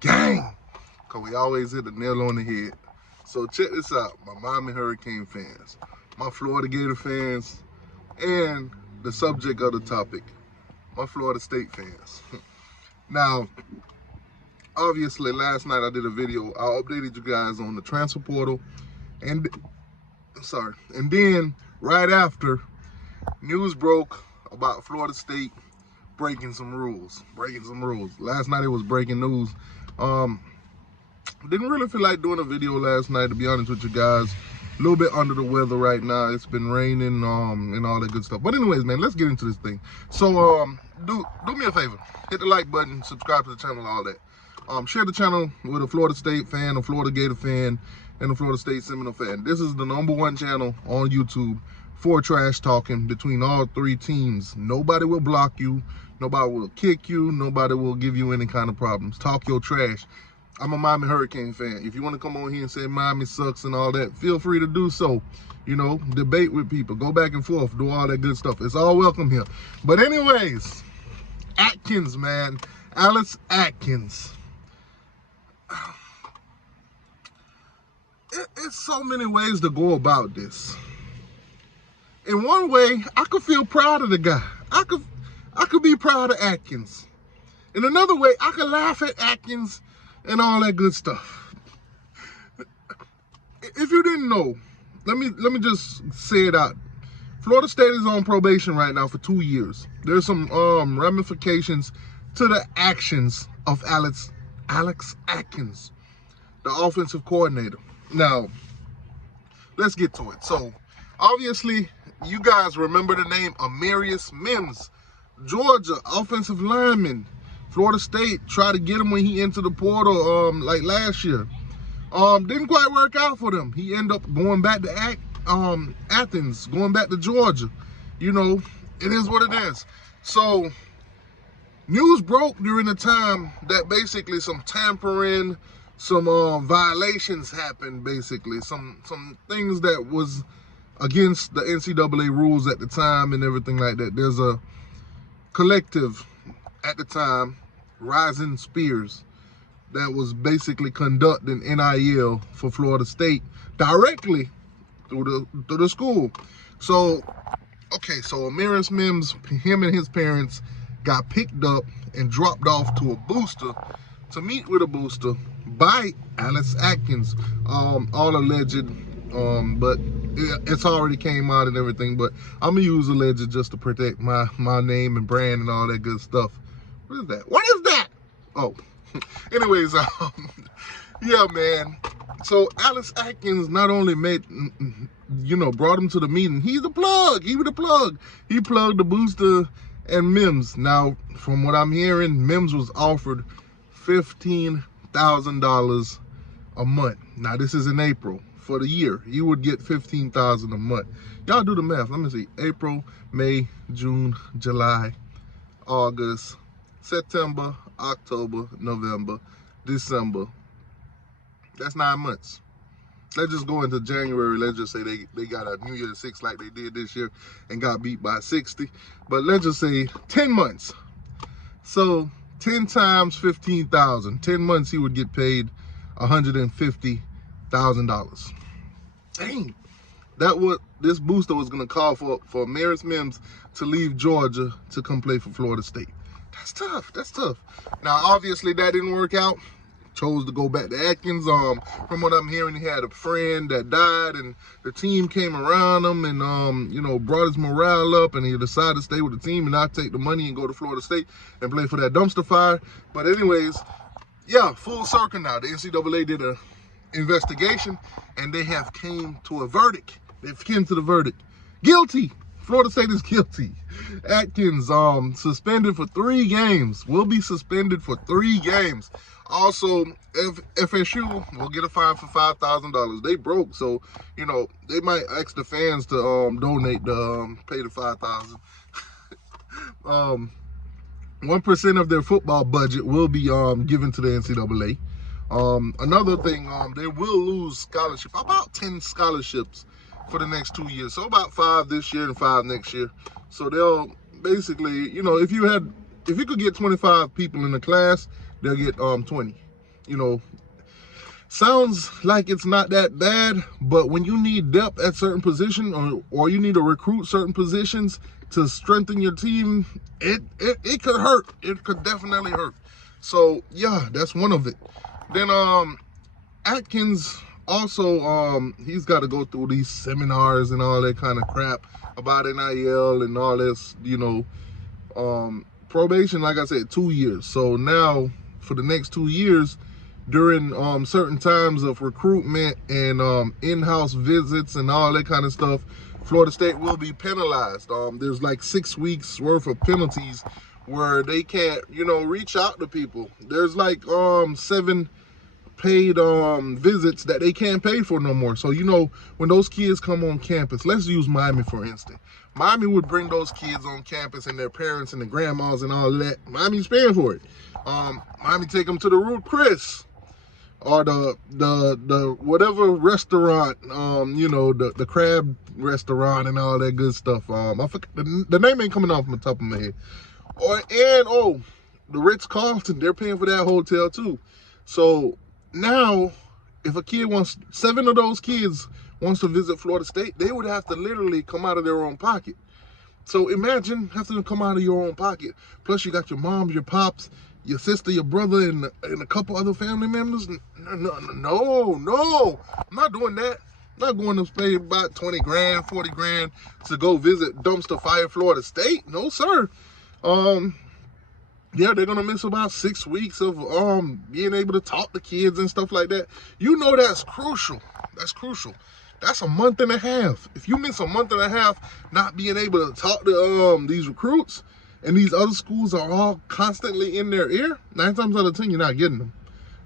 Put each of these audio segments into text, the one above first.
gang, because we always hit the nail on the head. So check this out, my Miami Hurricane fans, my Florida Gator fans, and the subject of the topic, my Florida State fans. Now, obviously, last night I did a video. I updated you guys on the transfer portal, and then right after, news broke about Florida State breaking some rules. Last night it was breaking news. Didn't really feel like doing a video last night, to be honest with you guys. A little bit under the weather right now. It's been raining and all that good stuff. But anyways, man, let's get into this thing. So do me a favor, hit the like button, subscribe to the channel, all that. Share the channel with a Florida State fan, a Florida Gator fan, and a Florida State Seminole fan. This is the #1 channel on YouTube for trash talking between all three teams. Nobody will block you, nobody will kick you, nobody will give you any kind of problems. Talk your trash. I'm a Miami Hurricane fan. If you want to come on here and say Miami sucks and all that, feel free to do so. You know, debate with people, go back and forth, do all that good stuff. It's all welcome here. But anyways, Atkins, man, Alex Atkins. It's so many ways to go about this. In one way, I could feel proud of the guy. I could be proud of Atkins. In another way, I could laugh at Atkins and all that good stuff. If you didn't know, let me just say it out. Florida State is on probation right now for 2 years. There's some ramifications to the actions of Alex Atkins, the offensive coordinator. Now, let's get to it. So, obviously, you guys remember the name Amarius Mims, Georgia offensive lineman. Florida State tried to get him when he entered the portal like last year. Didn't quite work out for them. He ended up going back to Athens, going back to Georgia. You know, it is what it is. So, news broke during the time that basically some tampering, some violations happened, basically. Some things that was against the NCAA rules at the time and everything like that. There's a collective at the time, Rising Spears, that was basically conducting NIL for Florida State directly through the school. So, okay, so Amarius Mims, him and his parents got picked up and dropped off to a booster to meet with a booster by Alex Atkins, all alleged, but it's already came out and everything, but I'm gonna use alleged just to protect my name and brand and all that good stuff. What is that? What is that? Oh, anyways, yeah, man. So Alex Atkins not only made, brought him to the meeting. He's the plug. He was the plug. He plugged the booster and Mims. Now, from what I'm hearing, Mims was offered $15,000 a month. Now, this is in April. For the year, you would get $15,000 a month. Y'all do the math. Let me see. April, May, June, July, August, September, October, November, December. That's 9 months. Let's just go into January. Let's just say they got a New Year's 6 like they did this year and got beat by 60. But let's just say 10 months. So 10 times 15,000. 10 months he would get paid $150,000. Dang, that what this booster was gonna call for Amarius Mims to leave Georgia to come play for Florida State. That's tough. That's tough. Now, obviously, that didn't work out. Chose to go back to Atkins. From what I'm hearing, he had a friend that died, and the team came around him and brought his morale up, and he decided to stay with the team and not take the money and go to Florida State and play for that dumpster fire. But anyways, yeah, full circle now. The NCAA did a investigation, and they have came to a verdict. They've came to the verdict. Guilty. Florida State is guilty. Atkins suspended for 3 games. Will be suspended for 3 games. Also, FSU will get a fine for $5,000. They broke, so they might ask the fans to donate the pay the $5,000. 1% of their football budget will be given to the NCAA. Another thing, they will lose scholarship, about 10 scholarships for the next 2 years. So about 5 this year and 5 next year. So they'll basically, if you could get 25 people in the class, they'll get 20. You know, sounds like it's not that bad, but when you need depth at certain position, or you need to recruit certain positions to strengthen your team, it could hurt. It could definitely hurt. So yeah, that's one of it. Then Atkins also, he's got to go through these seminars and all that kind of crap about NIL and all this, you know. Probation, like I said, 2 years. So now for the next 2 years, during certain times of recruitment and in-house visits and all that kind of stuff, Florida State will be penalized. There's like 6 weeks worth of penalties where they can't, you know, reach out to people. There's like 7 paid visits that they can't pay for no more. So, you know, when those kids come on campus, let's use Miami for instance. Miami would bring those kids on campus and their parents and the grandmas and all that. Miami's paying for it. Miami take them to the Ruth Chris or the whatever restaurant, you know, the crab restaurant and all that good stuff. I forget, the name ain't coming off the top of my head. The Ritz-Carlton, they're paying for that hotel too. So now, if a kid wants, 7 of those kids wants to visit Florida State, they would have to literally come out of their own pocket. So imagine having to come out of your own pocket. Plus you got your mom, your pops, your sister, your brother, and a couple other family members. No, I'm not doing that. I'm not going to pay about 20 grand, 40 grand to go visit dumpster fire Florida State. No, sir. Yeah, they're gonna miss about 6 weeks of being able to talk to kids and stuff like that. You know, that's crucial. That's crucial. That's a month and a half. If you miss a month and a half not being able to talk to these recruits, and these other schools are all constantly in their ear, 9 times out of 10 you're not getting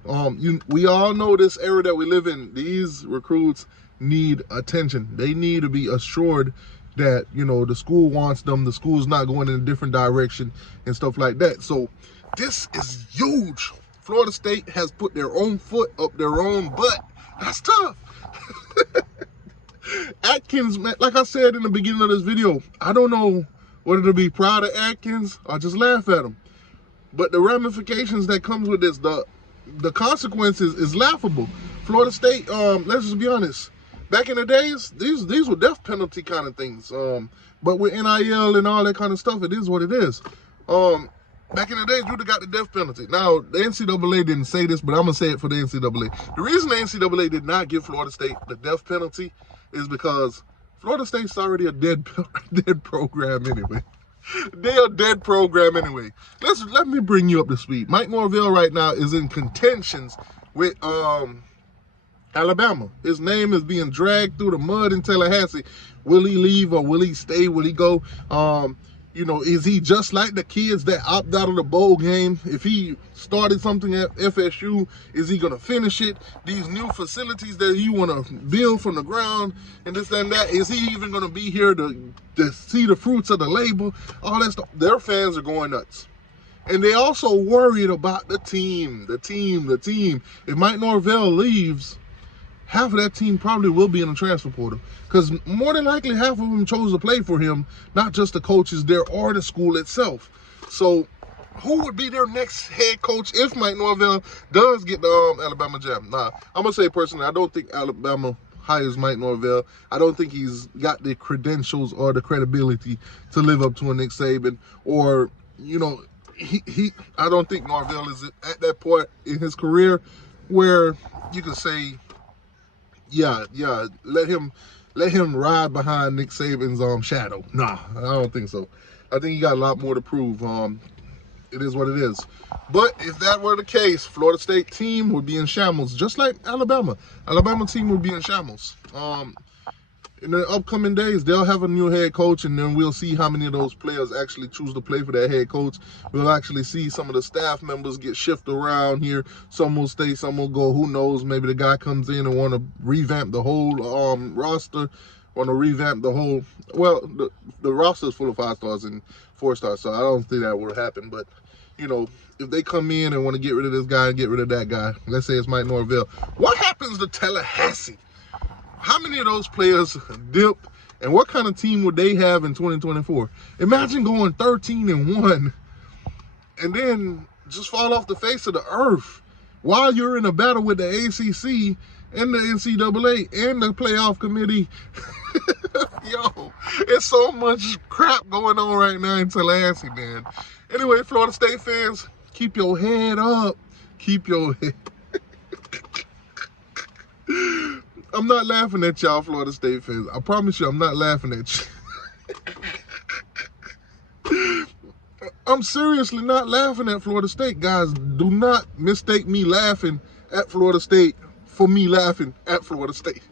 them. We all know this era that we live in. These recruits need attention. They need to be assured that, you know, the school wants them, the school's not going in a different direction and stuff like that. So this is huge. Florida State has put their own foot up their own butt. That's tough. Atkins, man, like I said in the beginning of this video, I don't know whether to be proud of Atkins or just laugh at him. But the ramifications that comes with this, the consequences is laughable. Florida State, let's just be honest. Back in the days, these were death penalty kind of things. But with NIL and all that kind of stuff, it is what it is. Back in the days, you'd have got the death penalty. Now, the NCAA didn't say this, but I'm going to say it for the NCAA. The reason the NCAA did not give Florida State the death penalty is because Florida State's already a dead program anyway. They're a dead program anyway. Let me bring you up to speed. Mike Norvell right now is in contentions with Alabama. His name is being dragged through the mud in Tallahassee. Will he leave or will he stay? Will he go? You know, is he just like the kids that opt out of the bowl game? If he started something at FSU, is he going to finish it? These new facilities that you want to build from the ground and this and that, is he even going to be here to see the fruits of the labor? All that stuff. Their fans are going nuts. And they also worried about the team. If Mike Norvell leaves, half of that team probably will be in the transfer portal, because more than likely half of them chose to play for him, not just the coaches there or the school itself. So who would be their next head coach if Mike Norvell does get the Alabama job? Nah, I'm going to say personally, I don't think Alabama hires Mike Norvell. I don't think he's got the credentials or the credibility to live up to a Nick Saban, or, you know, I don't think Norvell is at that point in his career where you can say, yeah, let him ride behind Nick Saban's shadow. Nah, I don't think so. I think he got a lot more to prove. It is what it is. But if that were the case, Florida State team would be in shambles, just like Alabama. Alabama team would be in shambles. In the upcoming days, they'll have a new head coach, and then we'll see how many of those players actually choose to play for that head coach. We'll actually see some of the staff members get shifted around here. Some will stay, some will go. Who knows? Maybe the guy comes in and want to revamp the whole roster, want to revamp the whole. Well, the roster is full of 5 stars and 4 stars, so I don't think that will happen. But, you know, if they come in and want to get rid of this guy and get rid of that guy, let's say it's Mike Norvell, what happens to Tallahassee? How many of those players dip, and what kind of team would they have in 2024? Imagine going 13-1 and then just fall off the face of the earth while you're in a battle with the ACC and the NCAA and the playoff committee. Yo, it's so much crap going on right now in Tallahassee, man. Anyway, Florida State fans, keep your head up. Keep your head. I'm not laughing at y'all, Florida State fans. I promise you, I'm not laughing at you. I'm seriously not laughing at Florida State, guys. Do not mistake me laughing at Florida State for me laughing at Florida State.